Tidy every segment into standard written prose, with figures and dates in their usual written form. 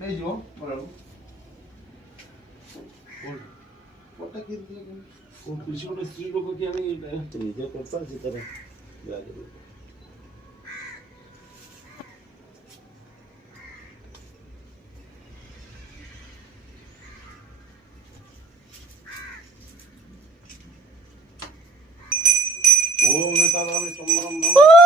नहीं जो बराबर कोटा की वो पीछे वाले स्त्री लोग को क्या नहीं ये करता इसी तरह जाके ओम नेता नामी सोमरम ब्रह्म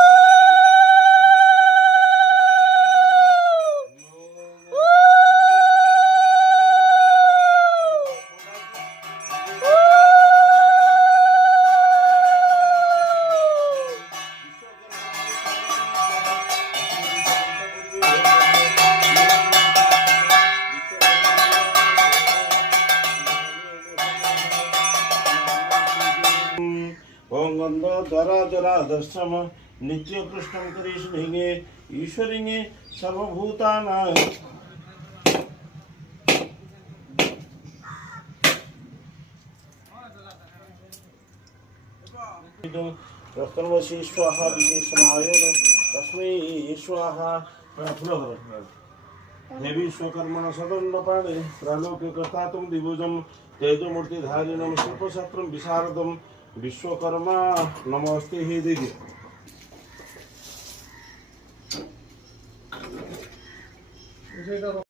ओम गंधो जरा जरा दर्शम नित्य कृष्णम करीश ढेंगे ईश्वरिंगे सर्वभूताना रक्तवशी स्वाहा विशेषणाय तस्मै स्वाहा देवी स्वकर्मण सदन्नपाणे त्रैलोक्य कर्तातुं दिवोजं तेजोमूर्तिधारिणं शिल्पशास्त्रं विशारदं विश्वकर्मा नमस्ते हे देवी इसे करो